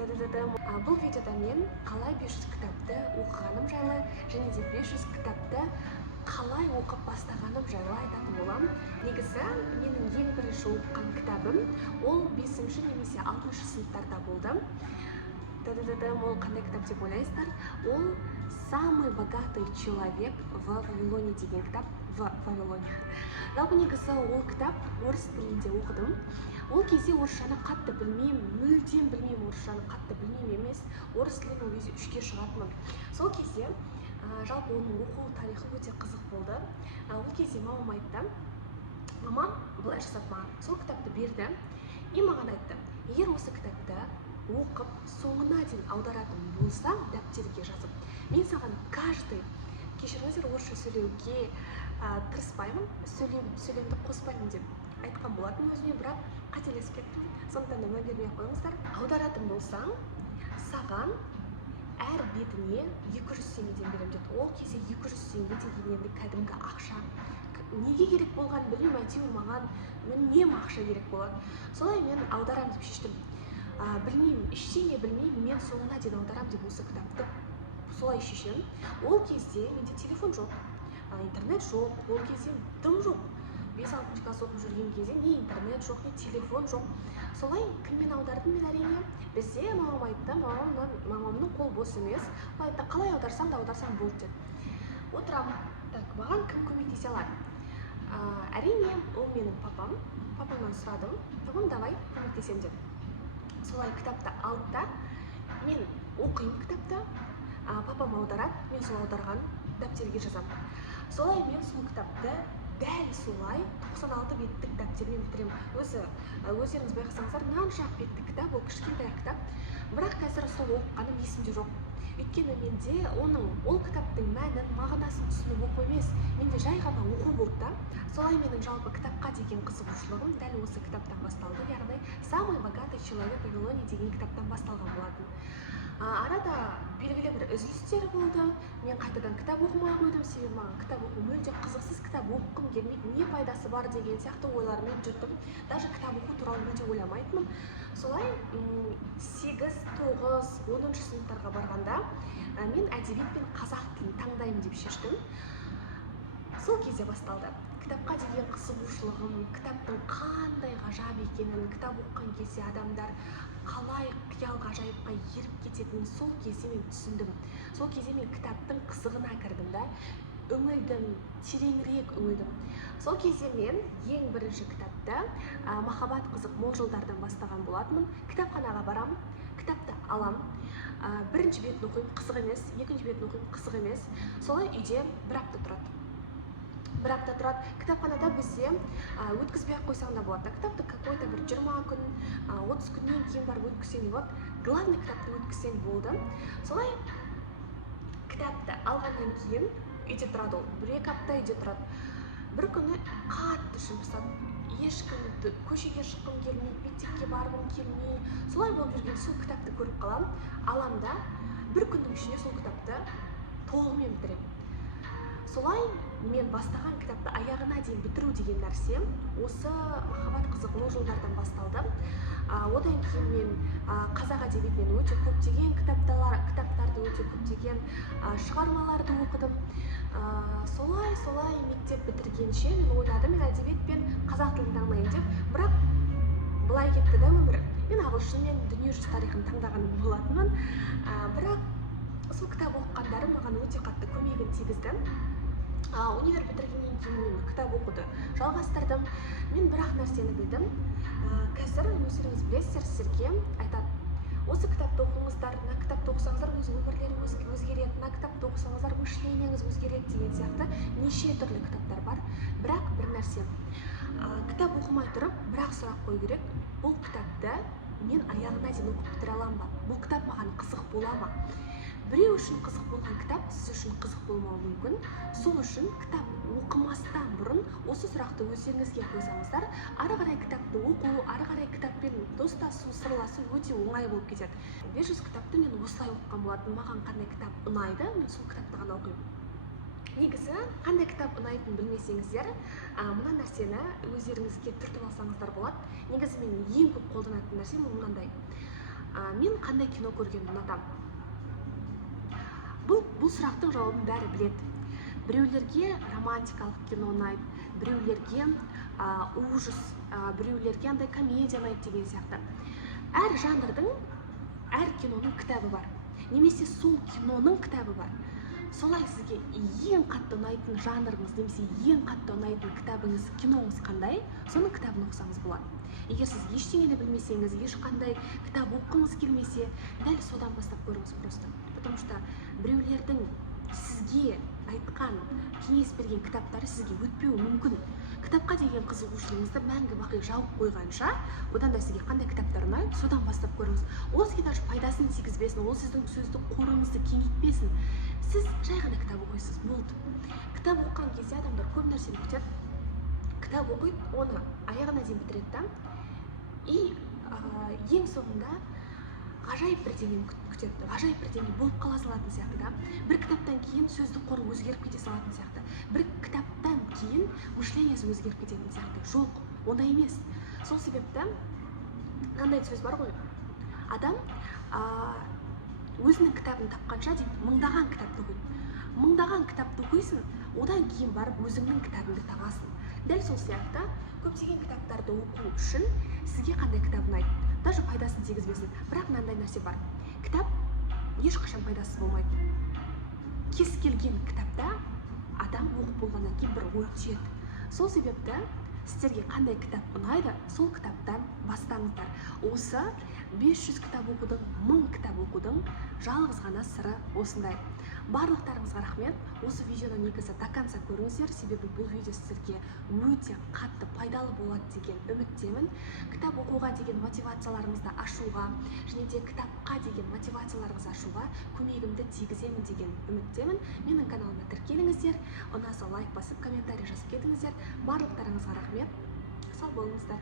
Бұл видеода мен қалай 500 кітапты оқығаным жайлы және де 500 кітапты қалай оқып бастағаным жайлы айтатын боламын. Негізі менің ең бірінші оқыған кітабым ол 5-ші немесе 6-шы сыныптарда болды. Ол қандай кітап деп ойлайсыздар? Ол «Самый богатый человек в Вавилоне» деген кітап. В Вавилоне. Жалпы негізі ол кітап орыс тілінде оқыдым. Ол кезде орысшаны қатты білмеймін, мүлдем білмеймін, орысшаны қатты білмеймін емес, орыс тілін ол кезде 3-ке шығатынмын. Сол кезде жалпы оның оқу тарихы өте қызық болды. Ол кезде мамам айтты, мамам былай жасап маған сол кітапты берді и маған айтты, егер осы кітапты оқып соңына дейін аударатын болсаң дәптерге жазып, мен саған каждый, кешіріңіздер, орысша сөйлеуге тырыспаймын, сөйлемді қоспаймын деп айтқан болатын өзіме, бірақ қателесіп кеттім. Сондықтан да мән бермей қойыңыздар. Аударатын болсаң, саған әр бетіне 200 теңгеден беремін деді. Ол кезде 200 теңге деген енді кәдімгі ақша. Неге керек болған білмеймін, әйтеуір маған үнемі ақша керек болады. Солай мен аударамын деп шештім. Білмеймін, ештеңе білмеймін, мен соңына дейін аударамын деп осы кітапты солай шешемін. Ол кезде менде телефон жоқ, интернет жоқ, ол кезде дым жоқ. 5-6 класс оқып жүрген кезде не интернет жоқ, не телефон жоқ. Солай кіммен аудардым мен әрине? Бізде мамам айтты, мамамның қол бос емес. Ол айтты, қалай аударсаң да аударсаң болды деді. Отырамын, маған кім көмектесе алады? Әрине, ол менің папам. Папамнан сұрадым, папам давай көмектесем деді. Солай кітапты алды да, мен оқимын кітапты, папам аударады, мен сол аударған дәптерге жазамын. Солай мен сол кітапты дәл солай 96 беттік дәптермен бітіремін. Өздеріңіз байқасаңыздар, наншақ беттік кітап, ол кішкентай кітап, бірақ қазір сол оқығаным есімде жоқ. Өйткені менде ол кітаптың мәнін, мағынасын түсініп оқу емес, менде жай ғана оқу болды да. Солай менің жалпы кітапқа деген қызығушылығым дәл осы кітаптан басталды, яғни «Самый богатый человек в Вавилоне» деген кітаптан басталған болатын. Арада белгілі бір үзілістер болды. Мен қайтадан кітап оқымай қойдым, себебі маған кітап оқу мүлде қызықсыз, кітап оқығым келмейді, не пайдасы бар деген сияқты ойлармен жүрдім. Даже кітап оқу туралы мүлде ойламайтынмын. Солай 8, 9, 10-шы сыныптарға барғанда мен әдебиет пен қазақ тілін таңдаймын деп шештім. Сол кезде басталды. Кітапқа деген қызығушылығым, кітаптың қандай ғажап екенін, кітап оқыған кезде адамдар қалай қиял ғажайыпқа еріп кететінін сол кезде мен түсіндім. Сол кезде мен кітаптың қызығына кірдім да, үңілдім, тереңірек үңілдім. Сол кезде мен ең бірінші кітапты «Махаббат қызық мол жылдардан» бастаған болатынмын. Кітапханаға барамын, кітапты аламын. Бірінші бетін оқимын, қызық емес, екінші бетін оқимын, қызық емес. Солай үйде бір апта тұрады. Кітапханада бізде өткізбей қойсаң да болады. Кітапты какой-то бір 20 күн, 30 күннен кейін барып өткізсең болады. Главный кітапты өткізсең болды. Солай кітапты алғаннан кейін үйде тұрады ол. 1-2 апта үйде тұрады. Бір күні қатты ішім пысады. Ешкімді көшеге шыққым келмей, мектепке барғым келмей. Солай болып жүрген сол кітапты көріп қалам, алам да бір күннің ішінде сол кітапты толығымен бітіремін. Солай мен бастаған кітапты аяғына дейін бітіру деген нәрсе осы «Махаббат қызық мол жылдардан» басталды. Одан кейін мен қазақ әдебиетінен өте көптеген кітаптарды, өте көптеген шығармаларды оқыдым. Солай мектеп бітіргенше мен ойладым, мен әдебиет пен қазақ тілін таңдаймын деп, бірақ былай кетті да өмір. Мен ағылшын мен дүниежүзі тарихын таңдағаным болатынмын, бірақ сол кітап оқығандарым маған өте қатты көмегін тигізді. Универ бітіргеннен кейін мен кітап оқуды жалғастырдым. Мен бірақ нәрсені білдім. Қазір өздеріңіз білесіздер, сіздерге айтады, осы кітапты оқыңыздар, мына кітапты оқысаңыздар, өз өмірлеріңіз өзгереді, мына кітапты оқысаңыздар, мышлениеңіз өзгереді деген сияқты неше түрлі кітаптар бар. Бірақ бір нәрсе, кітап оқымай тұрып, бірақ сұрақ қою керек, бұл кітапты мен аяғына дейін оқып бітіре аламын ба? Бұл кітап маған қызық бола ма? Біреу үшін қызық болған кітап сіз үшін қызық болмауы мүмкін. Сол үшін кітап оқымастан бұрын осы сұрақты өздеріңізге қойсаңыздар, ары қарай кітапты оқу, ары қарай кітаппен достасу, сырласу өте оңай болып кетеді. 500 кітапты мен осылай оқыған болатын. Маған қандай кітап ұнайды, мен сол кітапты ғана оқимын. Негізі, қандай кітап ұнайтынын білмесеңіздер, мына нәрсені өздеріңізге түртіп алсаңыздар болады. Негізі мен ең көп қолданатын нәрсе мынандай. Мен қандай кино көргенді ұнатамын? Бұл сұрақтың жауабын бәрі біледі. Біреулерге романтикалық кино ұнайды, біреулерге ужас, біреулерге андай комедия ұнайды деген сияқты. Әр жанрдың, әр киноның кітабы бар. Немесе сол киноның кітабы бар. Солай сізге ең қатты ұнайтын жанрыңыз немесе ең қатты ұнайтын кітабыңыз, киноңыз қандай, соның кітабын оқысаңыз болады. Егер сіз ештеңені білмесеңіз, ешқандай кітап оқыңыз келмесе, дәл содан бастап көріңіз просто. Потому что біреулердің сізге айтқан, кеңес берген кітаптары сізге өтпеуі мүмкін. Кітапқа деген қызығушылығыңызды мәңгі бақи жауып қойғанша, одан да сізге қандай кітаптар ұнайды, содан бастап көріңіз. Ол сізге даже пайдасын тигізбесін, ол сіздің сөздік қорыңызды кеңейтпесін. Сіз жай ғана кітап оқисыз, болды. Кітап оқыған кезде адамдар көп нәрсені күтеді. Кітап оқиды, оны аяғына дейін бітіреді да, и ең соңында ғажайып бірдеңені күтеді, ғажайып бірдеңе болып қала салатын сияқты да. Бір кітаптан кейін сөздік қоры өзгеріп кете салатын сияқты. Бір кітаптан кейін мышлениесі өзгеріп кететін сияқты. Жоқ, ондай емес. Сол себепті мынандай сөз бар ғой. Адам өзінің кітабын тапқанша дейді, мыңдаған кітапты оқиды. Мыңдаған кітапты оқисың, одан кейін барып өзіңнің кітабыңды табасың. Дәл сол сияқты көптеген кітаптарды оқу үшін сізге қандай кітап ұнайды, даже пайдасын тигізбесін. Бірақ мынандай нәрсе бар. Кітап ешқашан пайдасыз болмайды. Кез келген кітапта адам оқып болғаннан кейін бір ой түйеді. Сол себепті сіздерге қандай кітап ұнайды, сол кітаптан бастаңыздар. Осы 500 кітап оқудың, 1000 кітап оқудың жалғыз ғана сыры осындай. Барлықтарыңызға рахмет. Осы видеоны негізі до конца көріңіздер, себебі бұл видео сіздерге өте қатты пайдалы болады деген үміттемін. Кітап оқуға деген мотивацияларыңызды ашуға, және де кітапқа деген мотивацияларыңызды ашуға көмегімді тигіземін деген үміттемін. Менің каналыма тіркеліңіздер, ұнаса лайк басып, комментарий жазып кетіңіздер. Барлықтарыңызға рахмет. Сау болыңыздар.